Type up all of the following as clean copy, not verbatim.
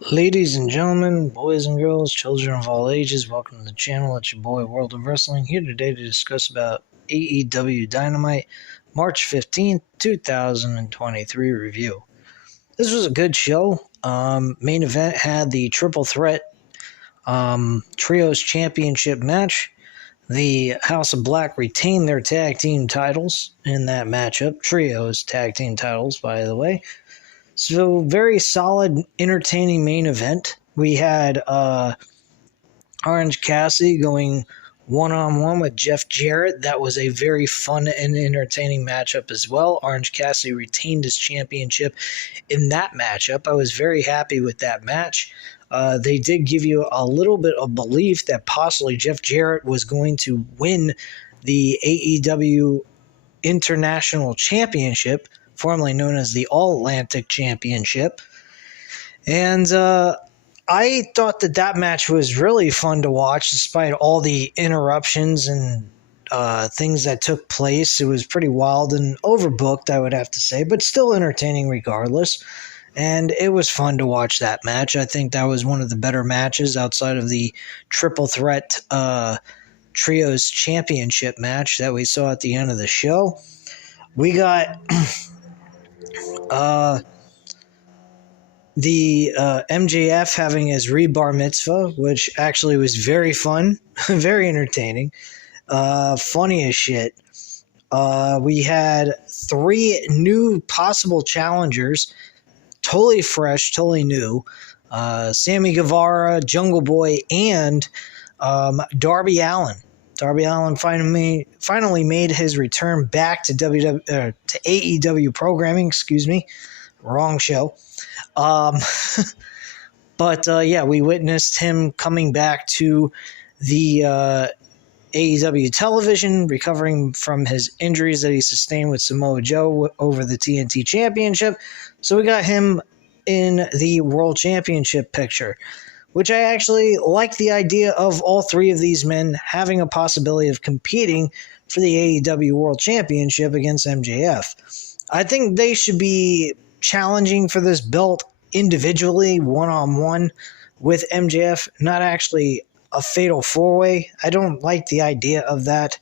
Ladies and gentlemen, boys and girls, children of all ages, welcome to the channel. It's your boy, World of Wrestling, here today to discuss about AEW Dynamite, March 15th, 2023 review. This was a good show. Main event had the Triple Threat Trios Championship match. The House of Black retained their tag team titles in that matchup. Trios tag team titles, by the way. So, very solid, entertaining main event. We had Orange Cassidy going one-on-one with Jeff Jarrett. That was a very fun and entertaining matchup as well. Orange Cassidy retained his championship in that matchup. I was very happy with that match. They did give you a little bit of belief that possibly Jeff Jarrett was going to win the AEW International Championship, formerly known as the All-Atlantic Championship. And I thought that match was really fun to watch despite all the interruptions and things that took place. It was pretty wild and overbooked, I would have to say, but still entertaining regardless. And it was fun to watch that match. I think that was one of the better matches outside of the Triple Threat Trios Championship match that we saw at the end of the show. We got the MJF having his rebar mitzvah, which actually was very fun, very entertaining, funny as shit. We had 3 new possible challengers, totally fresh, totally new. Sammy Guevara, Jungle Boy, and Darby Allin. Darby Allin finally made his return back to AEW programming. Excuse me, wrong show. But we witnessed him coming back to the AEW television, recovering from his injuries that he sustained with Samoa Joe over the TNT Championship. So we got him in the World Championship picture, which I actually like the idea of all 3 of these men having a possibility of competing for the AEW World Championship against MJF. I think they should be challenging for this belt individually, one-on-one with MJF, not actually a fatal 4-way. I don't like the idea of that.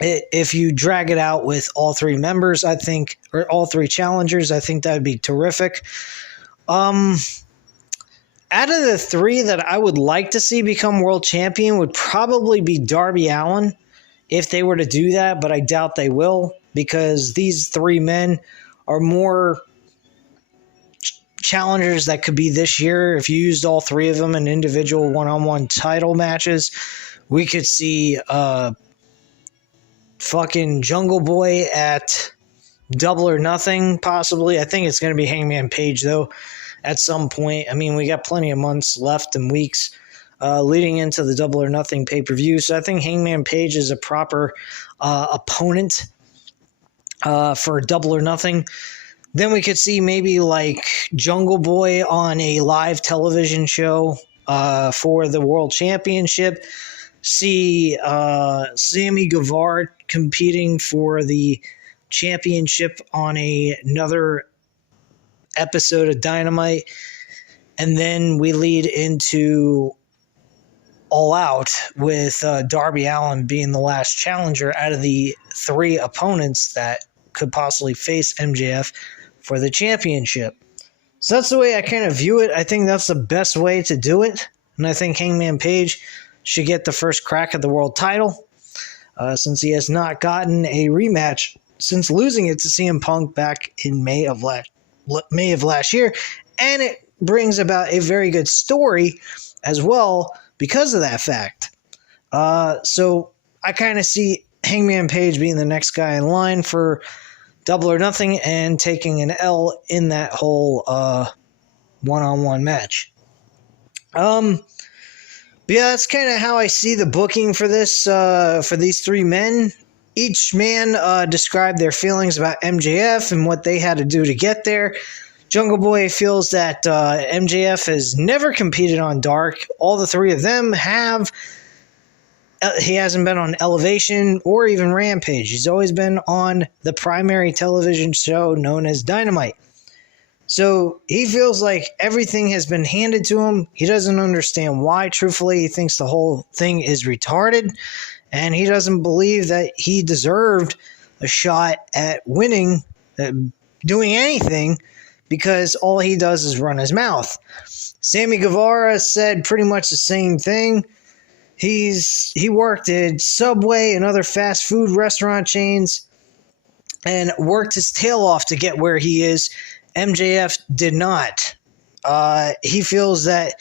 If you drag it out with all 3 members, I think, or all 3 challengers, I think that would be terrific. Out of the 3 that I would like to see become world champion would probably be Darby Allin if they were to do that, but I doubt they will, because these 3 men are more challengers that could be this year. If you used all 3 of them in individual one-on-one title matches, we could see fucking Jungle Boy at Double or Nothing, possibly. I think it's going to be Hangman Page, though, at some point. I mean, we got plenty of months left and weeks leading into the Double or Nothing pay-per-view, so I think Hangman Page is a proper opponent for Double or Nothing. Then we could see maybe like Jungle Boy on a live television show for the World Championship. See Sammy Guevara competing for the championship on another episode of Dynamite. And then we lead into All Out with Darby Allin being the last challenger out of the 3 opponents that could possibly face MJF for the championship. So that's the way I kind of view it. I think that's the best way to do it. And I think Hangman Page should get the first crack at the world title since he has not gotten a rematch since losing it to CM Punk back in May of last year. And it brings about a very good story as well because of that fact. So I kind of see Hangman Page being the next guy in line for Double or Nothing and taking an L in that whole one-on-one match. But yeah, that's kind of how I see the booking for this, for these 3 men. Each man described their feelings about MJF and what they had to do to get there. Jungle Boy feels that MJF has never competed on Dark. All the 3 of them have. He hasn't been on Elevation or even Rampage. He's always been on the primary television show known as Dynamite. So he feels like everything has been handed to him. He doesn't understand why. Truthfully, he thinks the whole thing is retarded, and he doesn't believe that he deserved a shot at winning, doing anything, because all he does is run his mouth. Sammy Guevara said pretty much the same thing. He worked at Subway and other fast food restaurant chains and worked his tail off to get where he is. MJF did not. He feels that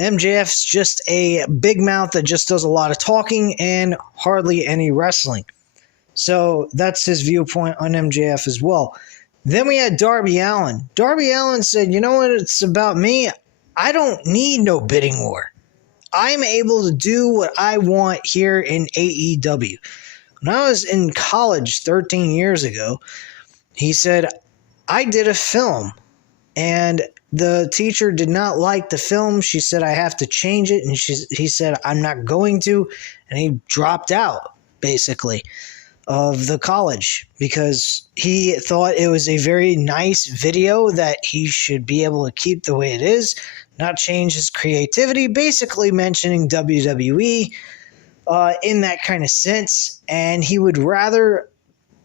MJF's just a big mouth that just does a lot of talking and hardly any wrestling. So that's his viewpoint on MJF as well. Then we had Darby Allin. Darby Allin said, you know what, it's about me. I don't need no bidding war. I'm able to do what I want here in AEW. When I was in college 13 years ago, he said, I did a film and the teacher did not like the film. She said, I have to change it. And he said, I'm not going to. And he dropped out, basically, of the college because he thought it was a very nice video that he should be able to keep the way it is, not change his creativity, basically mentioning WWE in that kind of sense. And he would rather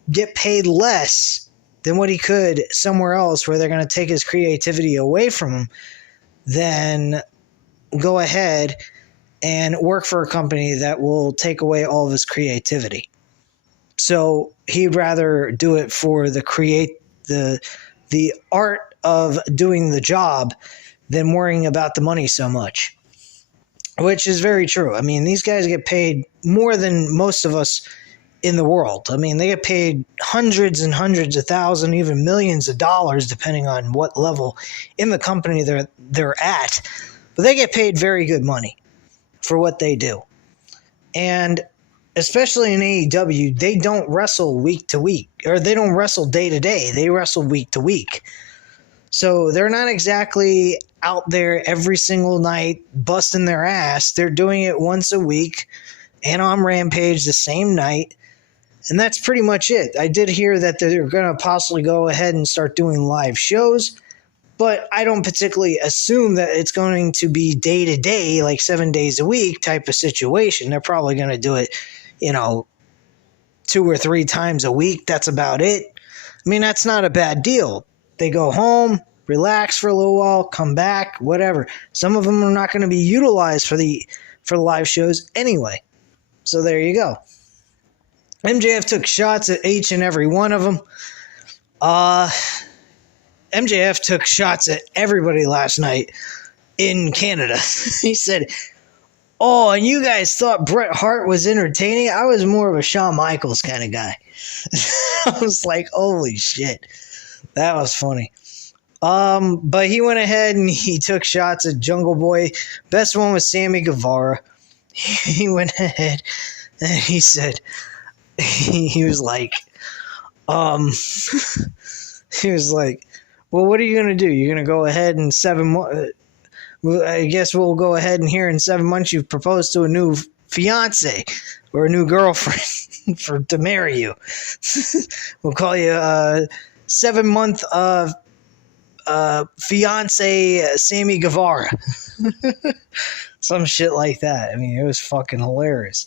get paid less than what he could somewhere else where they're going to take his creativity away from him than go ahead and work for a company that will take away all of his creativity. So he'd rather do it for the art of doing the job than worrying about the money so much, which is very true. I mean, these guys get paid more than most of us in the world. I mean, they get paid hundreds and hundreds of thousands, even millions of dollars, depending on what level in the company they're at. But they get paid very good money for what they do. And especially in AEW, they don't wrestle week to week, or they don't wrestle day to day. They wrestle week to week. So they're not exactly out there every single night busting their ass. They're doing it once a week and on Rampage the same night. And that's pretty much it. I did hear that they're going to possibly go ahead and start doing live shows, but I don't particularly assume that it's going to be day to day, like 7 days a week type of situation. They're probably going to do it, 2 or 3 times a week. That's about it. I mean, that's not a bad deal. They go home, relax for a little while, come back, whatever. Some of them are not going to be utilized for the live shows anyway. So there you go. MJF took shots at each and every one of them. MJF took shots at everybody last night in Canada. He said, oh, and you guys thought Bret Hart was entertaining? I was more of a Shawn Michaels kind of guy. I was like, holy shit. That was funny. But he went ahead and he took shots at Jungle Boy. Best one was Sammy Guevara. He went ahead and he said, he was like, he was like, well, what are you going to do? You're going to go ahead in 7 months. I guess we'll go ahead and here in 7 months you've proposed to a new fiance or a new girlfriend to marry you. We'll call you 7-month fiance Sammy Guevara. Some shit like that. I mean, it was fucking hilarious.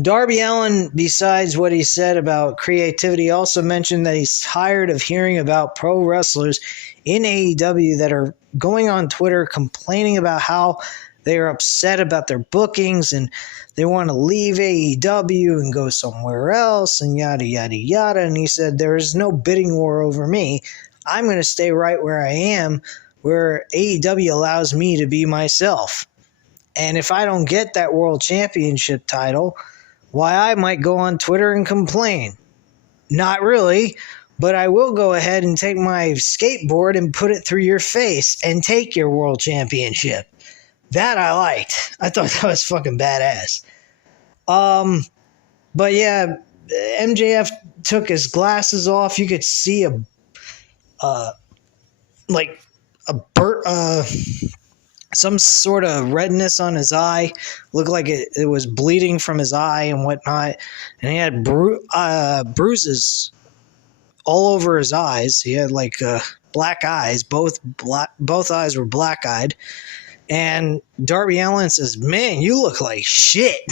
Darby Allin, besides what he said about creativity, also mentioned that he's tired of hearing about pro wrestlers in AEW that are going on Twitter complaining about how they are upset about their bookings and they want to leave AEW and go somewhere else and yada, yada, yada. And he said, there is no bidding war over me. I'm going to stay right where I am, where AEW allows me to be myself. And if I don't get that world championship title, why, I might go on Twitter and complain. Not really, but I will go ahead and take my skateboard and put it through your face and take your world championship. That I liked. I thought that was fucking badass. But yeah, MJF took his glasses off. You could see some sort of redness on his eye. Looked like it was bleeding from his eye and whatnot. And he had bruises all over his eyes. He had like black eyes. Both eyes were black-eyed. And Darby Allin says, "Man, you look like shit."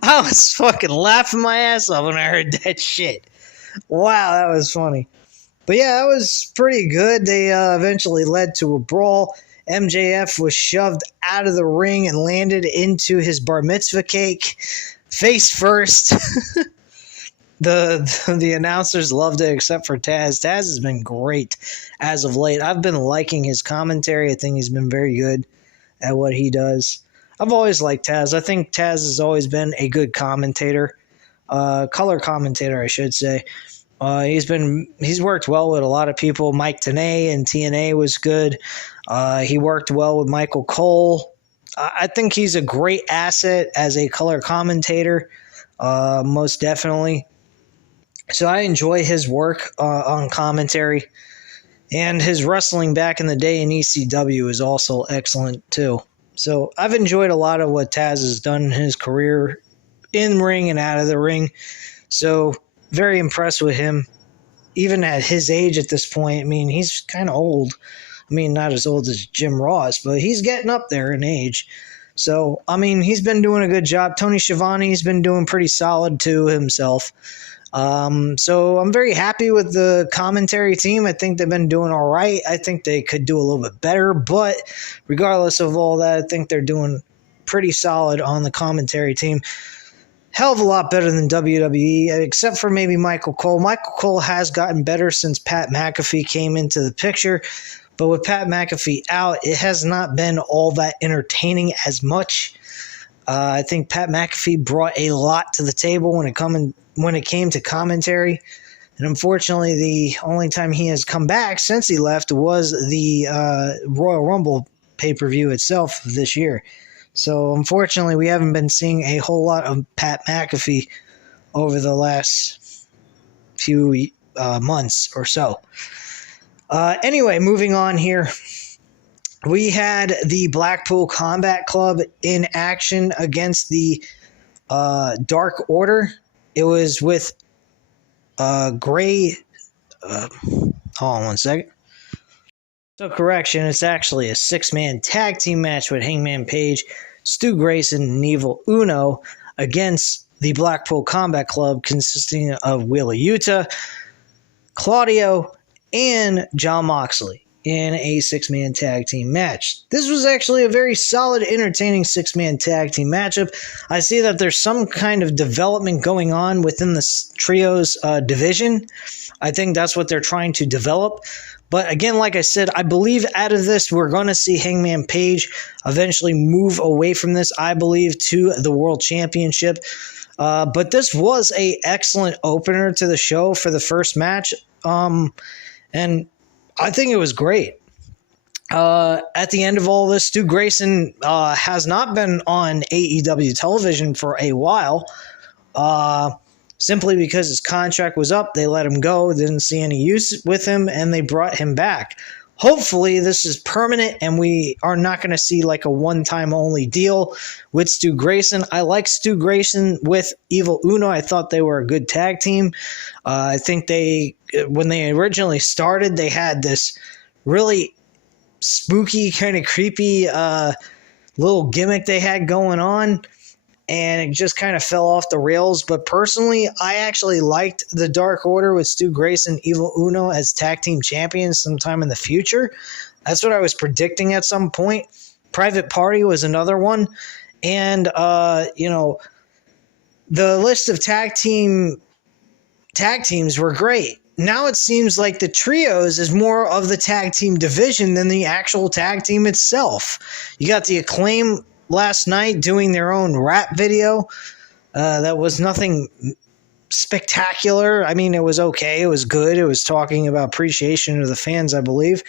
I was fucking laughing my ass off when I heard that shit. Wow, that was funny. But yeah, that was pretty good. They eventually led to a brawl. MJF was shoved out of the ring and landed into his bar mitzvah cake, face first. The announcers loved it, except for Taz. Taz has been great as of late. I've been liking his commentary. I think he's been very good at what he does. I've always liked Taz. I think Taz has always been a good commentator, color commentator, I should say. He's worked well with a lot of people. Mike Tenay and TNA was good. He worked well with Michael Cole. I think he's a great asset as a color commentator, most definitely. So I enjoy his work on commentary, and his wrestling back in the day in ECW is also excellent too. So I've enjoyed a lot of what Taz has done in his career, in ring and out of the ring. So very impressed with him, even at his age at this point. I mean, he's kind of old. I mean, not as old as Jim Ross, but he's getting up there in age. So, I mean, he's been doing a good job. Tony Schiavone's been doing pretty solid too himself. So I'm very happy with the commentary team. I think they've been doing all right. I think they could do a little bit better, but regardless of all that, I think they're doing pretty solid on the commentary team. Hell of a lot better than WWE, except for maybe Michael Cole. Michael Cole has gotten better since Pat McAfee came into the picture, but with Pat McAfee out, it has not been all that entertaining as much. I think Pat McAfee brought a lot to the table when it came to commentary, and unfortunately, the only time he has come back since he left was the Royal Rumble pay-per-view itself this year. So unfortunately, we haven't been seeing a whole lot of Pat McAfee over the last few months or so. Anyway, moving on here. We had the Blackpool Combat Club in action against the Dark Order. It was with Gray. Hold on one second. So correction, it's actually a 6-man tag team match with Hangman Page, Stu Grayson, and Evil Uno against the Blackpool Combat Club, consisting of Wheeler Yuta, Claudio, and Jon Moxley in a 6-man tag team match. This was actually a very solid, entertaining 6-man tag team matchup. I see that there's some kind of development going on within the trios division. I think that's what they're trying to develop. But again, like I said, I believe out of this, we're going to see Hangman Page eventually move away from this, I believe, to the World Championship. But this was an excellent opener to the show for the first match. And I think it was great. At the end of all this, Stu Grayson has not been on AEW television for a while. Simply because his contract was up, they let him go, didn't see any use with him, and they brought him back. Hopefully this is permanent and we are not going to see like a one-time only deal with Stu Grayson. I like Stu Grayson with Evil Uno. I thought they were a good tag team. I think when they originally started, they had this really spooky, kind of creepy little gimmick they had going on, and it just kind of fell off the rails. But personally, I actually liked the Dark Order with Stu Grayson, Evil Uno as tag team champions sometime in the future. That's what I was predicting at some point. Private Party was another one. And, the list of tag teams were great. Now it seems like the trios is more of the tag team division than the actual tag team itself. You got the Acclaim last night doing their own rap video. That was nothing spectacular. I mean, it was okay. It was good. It was talking about appreciation of the fans, I believe.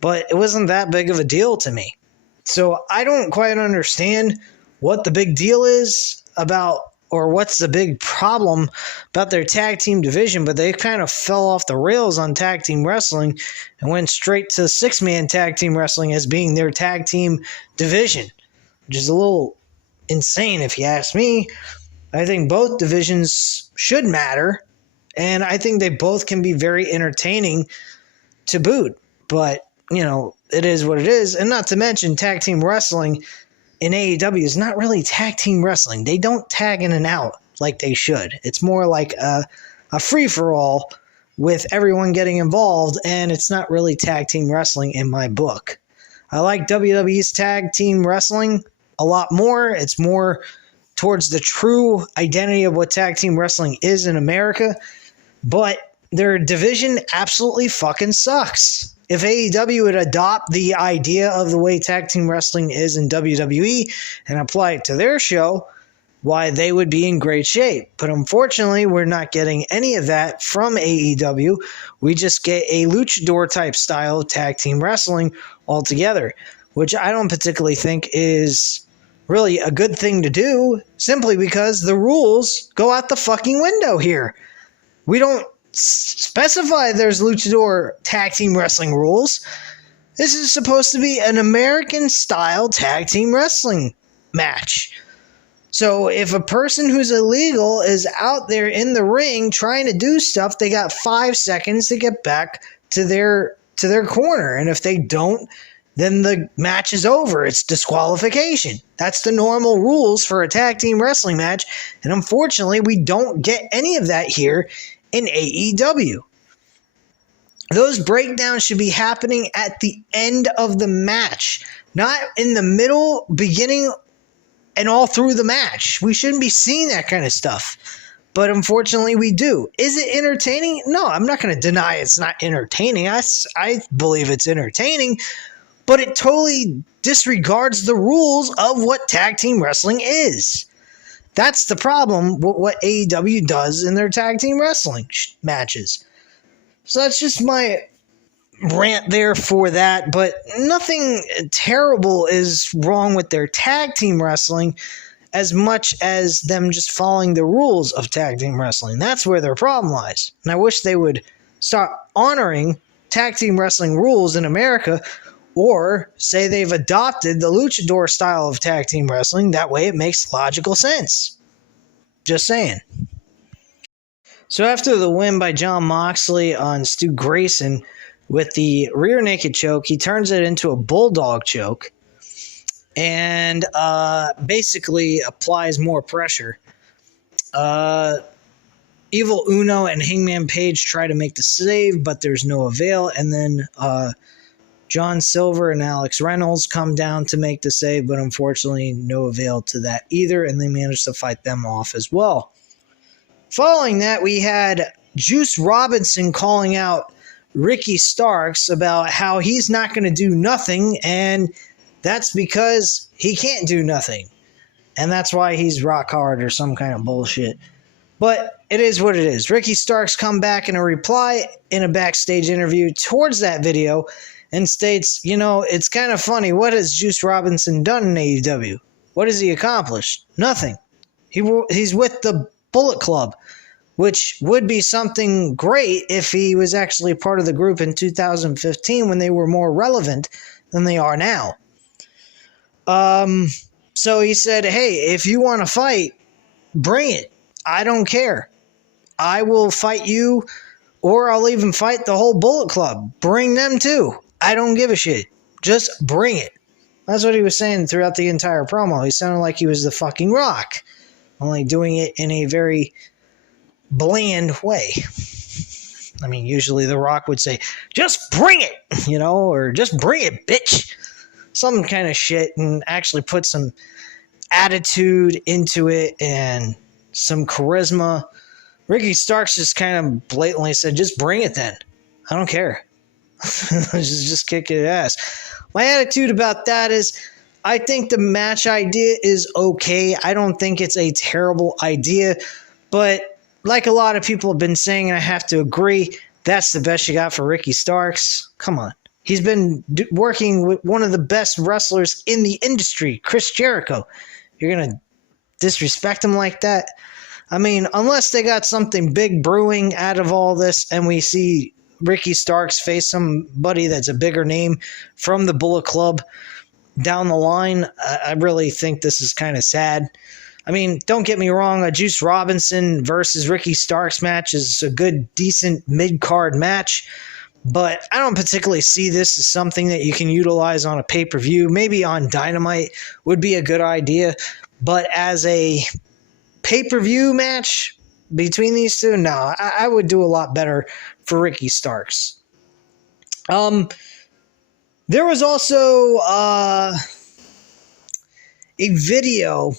But it wasn't that big of a deal to me. So I don't quite understand what the big deal is about, or what's the big problem about their tag team division, but they kind of fell off the rails on tag team wrestling and went straight to 6-man tag team wrestling as being their tag team division, which is a little insane if you ask me. I think both divisions should matter, And I think they both can be very entertaining to boot. But, it is what it is. And not to mention, tag team wrestling in AEW is not really tag team wrestling. They don't tag in and out like they should. It's more like a free-for-all with everyone getting involved, and it's not really tag team wrestling in my book. I like WWE's tag team wrestling a lot more. It's more towards the true identity of what tag team wrestling is in America, but their division absolutely fucking sucks. If AEW would adopt the idea of the way tag team wrestling is in WWE and apply it to their show, why, they would be in great shape. But unfortunately, we're not getting any of that from AEW. We just get a luchador type style of tag team wrestling altogether, which I don't particularly think is really a good thing to do, simply because the rules go out the fucking window here. We don't specify there's luchador tag team wrestling rules. This is supposed to be an American style tag team wrestling match. So if a person who's illegal is out there in the ring trying to do stuff, they got 5 seconds to get back to their corner. And if they don't, then the match is over. It's disqualification. That's the normal rules for a tag team wrestling match. And unfortunately, we don't get any of that here in AEW. Those breakdowns should be happening at the end of the match, not in the middle, beginning, and all through the match. We shouldn't be seeing that kind of stuff. But unfortunately, we do. Is it entertaining? No, I'm not going to deny it's not entertaining. I believe it's entertaining, but it totally disregards the rules of what tag team wrestling is. That's the problem with what AEW does in their tag team wrestling matches. So that's just my rant there for that, but nothing terrible is wrong with their tag team wrestling as much as them just following the rules of tag team wrestling. That's where their problem lies. And I wish they would start honoring tag team wrestling rules in America, or say they've adopted the luchador style of tag team wrestling. That way it makes logical sense. Just saying. So after the win by Jon Moxley on Stu Grayson with the rear naked choke, he turns it into a bulldog choke and basically applies more pressure. Evil Uno and Hangman Page try to make the save, but there's no avail. And then John Silver and Alex Reynolds come down to make the save, but unfortunately no avail to that either, and they managed to fight them off as well. Following that, we had Juice Robinson calling out Ricky Starks about how he's not going to do nothing, and that's because he can't do nothing. And that's why he's rock hard or some kind of bullshit. But it is what it is. Ricky Starks come back in a reply in a backstage interview towards that video and states, it's kind of funny. What has Juice Robinson done in AEW? What has he accomplished? Nothing. He's with the Bullet Club, which would be something great if he was actually part of the group in 2015 when they were more relevant than they are now. So he said, hey, if you want to fight, bring it. I don't care. I will fight you, or I'll even fight the whole Bullet Club. Bring them too. I don't give a shit. Just bring it. That's what he was saying throughout the entire promo. He sounded like he was the fucking Rock, only doing it in a very bland way. I mean, usually the Rock would say, just bring it, or just bring it, bitch. Some kind of shit, and actually put some attitude into it and some charisma. Ricky Starks just kind of blatantly said, just bring it then. I don't care. just kick it ass. My attitude about that is, I think the match idea is okay. I don't think it's a terrible idea, but like a lot of people have been saying, and I have to agree, that's the best you got for Ricky Starks. Come on. He's been working with one of the best wrestlers in the industry, Chris Jericho. You're going to disrespect him like that? I mean, unless they got something big brewing out of all this and we see Ricky Starks face somebody that's a bigger name from the Bullet Club down the line, I really think this is kind of sad. I mean, don't get me wrong, a Juice Robinson versus Ricky Starks match is a good, decent mid-card match, but I don't particularly see this as something that you can utilize on a pay-per-view. Maybe on Dynamite would be a good idea, but as a pay-per-view match between these two, no, I would do a lot better for Ricky Starks. There was also a video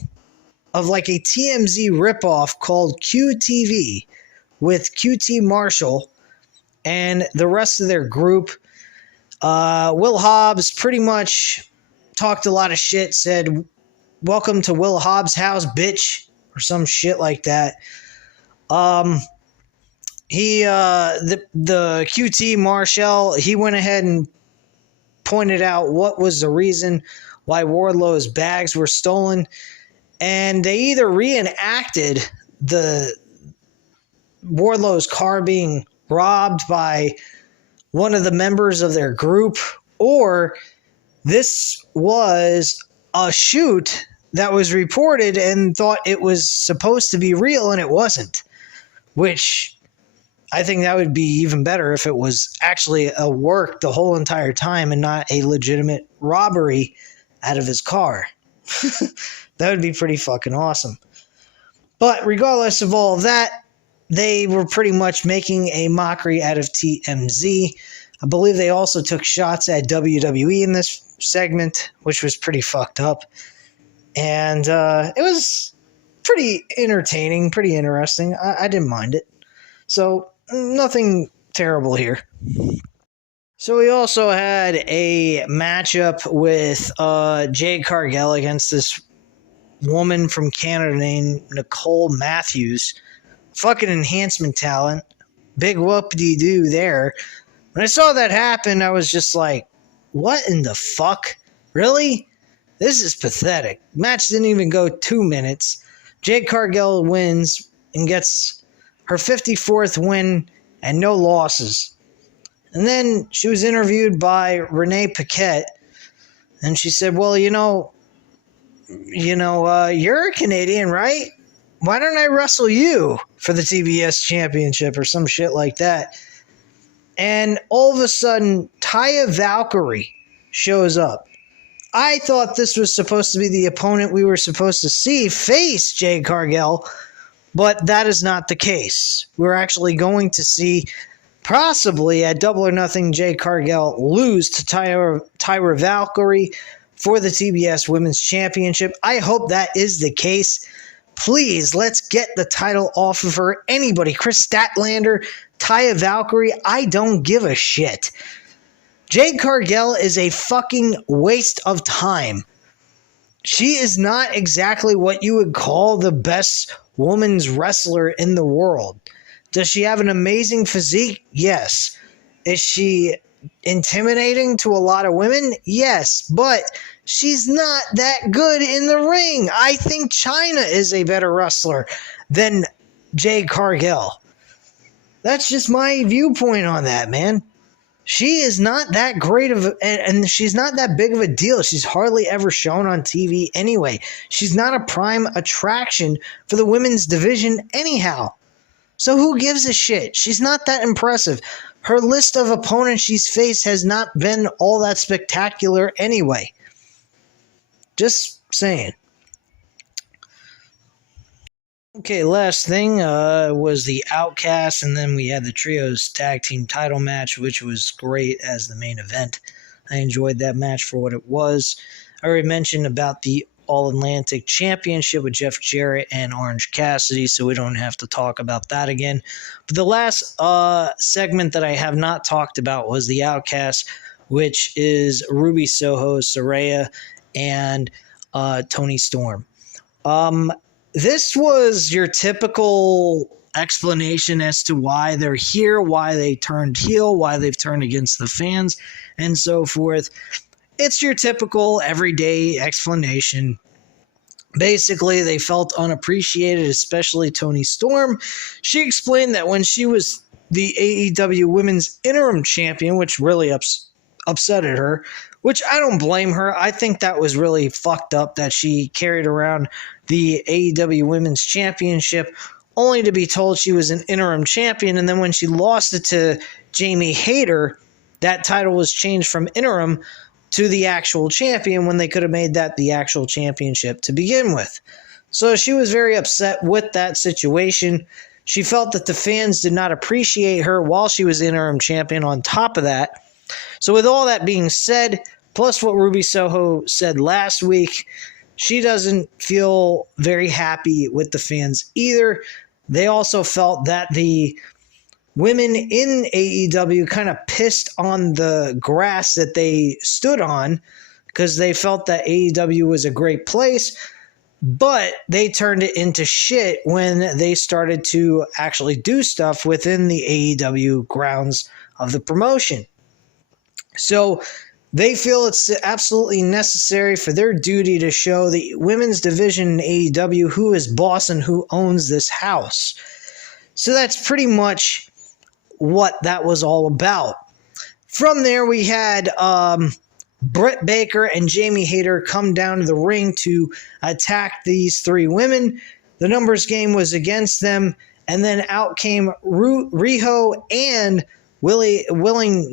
of like a TMZ ripoff called QTV with QT Marshall and the rest of their group. Will Hobbs pretty much talked a lot of shit, said, "Welcome to Will Hobbs' house, bitch," or some shit like that. The QT Marshall, he went ahead and pointed out what was the reason why Wardlow's bags were stolen, and they either reenacted the Wardlow's car being robbed by one of the members of their group, or this was a shoot that was reported and thought it was supposed to be real and it wasn't, which I think that would be even better if it was actually a work the whole entire time and not a legitimate robbery out of his car. That would be pretty fucking awesome. But regardless of all of that, they were pretty much making a mockery out of TMZ. I believe they also took shots at WWE in this segment, which was pretty fucked up. And it was pretty entertaining, pretty interesting. I didn't mind it. So, nothing terrible here. So we also had a matchup with Jade Cargill against this woman from Canada named Nicole Matthews. Fucking enhancement talent. Big whoop-de-doo there. When I saw that happen, I was just like, what in the fuck? Really? This is pathetic. Match didn't even go 2 minutes. Jade Cargill wins and gets her 54th win and no losses. And then she was interviewed by Renee Paquette, and she said, well, you're a Canadian, right? Why don't I wrestle you for the TBS championship or some shit like that? And all of a sudden, Taya Valkyrie shows up. I thought this was supposed to be the opponent we were supposed to see face Jade Cargill, but that is not the case. We're actually going to see, possibly at Double or Nothing, Jade Cargill lose to Taya Valkyrie for the TBS Women's Championship. I hope that is the case. Please, let's get the title off of her. Anybody, Chris Statlander, Taya Valkyrie, I don't give a shit. Jade Cargill is a fucking waste of time. She is not exactly what you would call the best woman's wrestler in the world. Does she have an amazing physique? Yes. Is she intimidating to a lot of women? Yes. But she's not that good in the ring. I think Chyna is a better wrestler than Jade Cargill. That's just my viewpoint on that, man. She is not that great of and she's not that big of a deal. She's hardly ever shown on TV anyway. She's not a prime attraction for the women's division anyhow. So who gives a shit? She's not that impressive. Her list of opponents she's faced has not been all that spectacular anyway. Just saying. Okay, last thing was the Outcast, and then we had the Trios Tag Team title match, which was great as the main event. I enjoyed that match for what it was. I already mentioned about the All-Atlantic Championship with Jeff Jarrett and Orange Cassidy, so we don't have to talk about that again. But the last segment that I have not talked about was the Outcast, which is Ruby Soho, Saraya, and Toni Storm. This was your typical explanation as to why they're here, why they turned heel, why they've turned against the fans, and so forth. It's your typical everyday explanation. Basically, they felt unappreciated, especially Toni Storm. She explained that when she was the AEW Women's Interim Champion, which really upsetted her, which I don't blame her. I think that was really fucked up that she carried around the AEW Women's Championship only to be told she was an interim champion, and then when she lost it to Jamie Hayter, that title was changed from interim to the actual champion when they could have made that the actual championship to begin with. So she was very upset with that situation. She felt that the fans did not appreciate her while she was interim champion on top of that. So with all that being said, plus what Ruby Soho said last week, she doesn't feel very happy with the fans either. They also felt that the women in AEW kind of pissed on the grass that they stood on because they felt that AEW was a great place, but they turned it into shit when they started to actually do stuff within the AEW grounds of the promotion. So they feel it's absolutely necessary for their duty to show the women's division in AEW who is boss and who owns this house. So that's pretty much what that was all about. From there, we had Britt Baker and Jamie Hayter come down to the ring to attack these three women. The numbers game was against them, and then out came Riho and Willow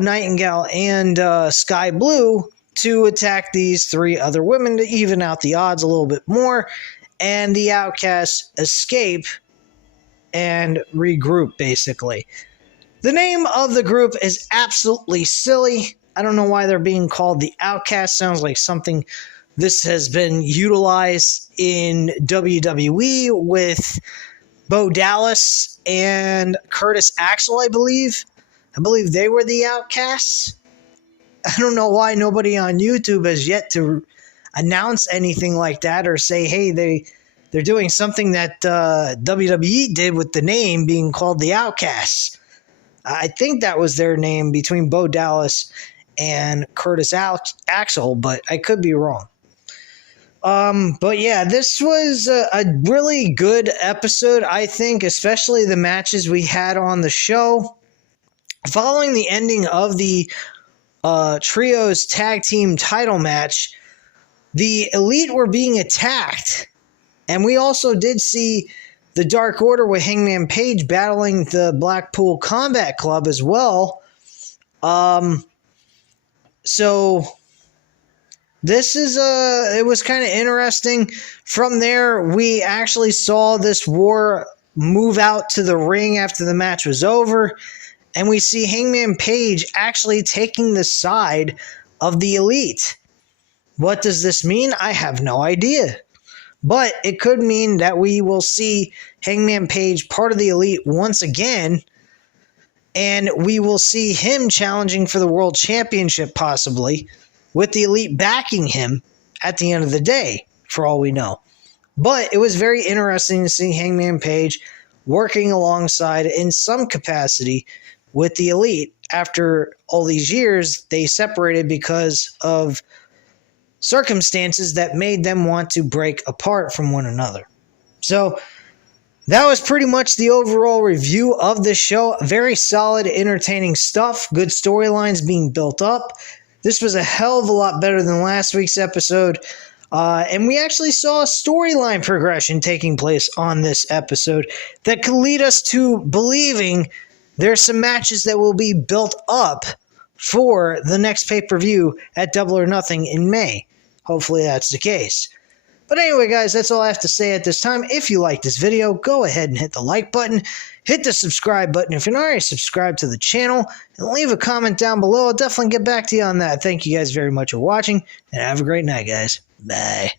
Nightingale and Sky Blue to attack these three other women to even out the odds a little bit more, and the Outcasts escape and regroup, basically. The name of the group is absolutely silly. I don't know why they're being called the Outcasts. Sounds like something this has been utilized in WWE with Bo Dallas and Curtis Axel, I believe. I believe they were the Outcasts. I don't know why nobody on YouTube has yet to announce anything like that or say, hey, they're doing something that WWE did with the name being called the Outcasts. I think that was their name between Bo Dallas and Curtis Axel, but I could be wrong. But yeah, this was a really good episode, I think, especially the matches we had on the show. Following the ending of the Trios Tag Team title match, the Elite were being attacked, and we also did see the Dark Order with Hangman Page battling the Blackpool Combat Club as well. So this is it was kind of interesting. From there, we actually saw this war move out to the ring after the match was over, and we see Hangman Page actually taking the side of the Elite. What does this mean? I have no idea. But it could mean that we will see Hangman Page part of the Elite once again, and we will see him challenging for the World Championship possibly, with the Elite backing him at the end of the day, for all we know. But it was very interesting to see Hangman Page working alongside in some capacity with the Elite. After all these years, they separated because of circumstances that made them want to break apart from one another. So that was pretty much the overall review of this show. Very solid, entertaining stuff. Good storylines being built up. This was a hell of a lot better than last week's episode. And we actually saw a storyline progression taking place on this episode that could lead us to believing there's some matches that will be built up for the next pay-per-view at Double or Nothing in May. Hopefully that's the case. But anyway, guys, that's all I have to say at this time. If you like this video, go ahead and hit the like button. Hit the subscribe button if you're not already subscribed to the channel. And leave a comment down below. I'll definitely get back to you on that. Thank you guys very much for watching. And have a great night, guys. Bye.